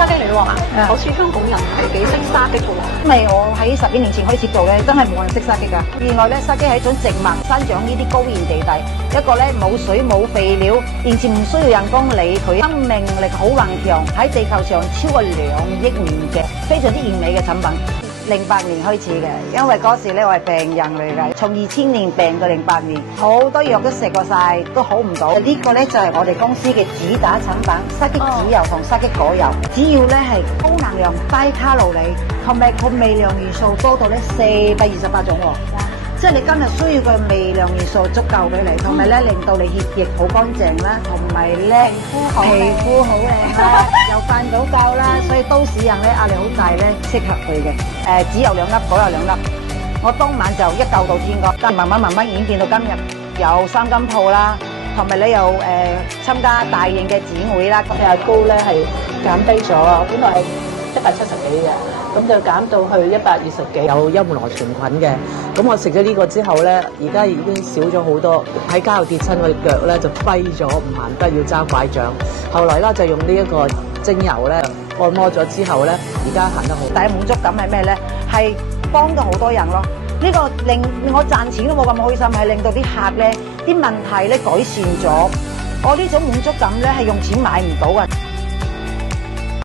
沙棘女王啊，好似香港人係幾識沙棘嘅喎。因為我喺10幾年前開始做咧，真係冇人識沙棘㗎。原來咧，沙棘係一種植物，生長呢啲高原地帶，一個咧冇水冇肥料，完全唔需要人工理佢，生命力好頑強，喺地球上超過2億年嘅，非常之完美嘅產品。08年開始嘅，因為嗰時咧我係病人嚟嘅，從2000年病到08年，好多藥都食過晒，都好唔到。呢個咧就係我哋公司嘅主打產品，沙棘籽油同沙棘果油，只要咧係高能量、低卡路里，同埋佢微量元素多到咧428種喎。即係你今日需要嘅微量元素足夠俾你，同埋咧令到你血液好乾淨啦，同埋咧皮膚好靚啦，又瞓到覺啦，所以都市人咧壓力好大咧，適合佢嘅。籽油2粒，果油2粒。我當晚就一嚿到天光，但慢慢演變到今日有3金鋪啦，同埋咧有參加大型嘅展會啦。阿高咧係減低咗啊，本來係170幾嘅。咁就減到去120幾，有幽門螺旋菌嘅。咁我食咗呢個之後咧，而家已經少咗好多喺街度跌親，我隻腳咧就跛咗，唔行得，要揸拐杖。後來咧就用呢一個精油咧按摩咗之後咧，而家行得好。第一滿足感係咩咧？係幫到好多人咯。呢個令我賺錢都冇咁開心，係令到啲客咧啲問題咧改善咗。我呢種滿足感咧係用錢買唔到嘅。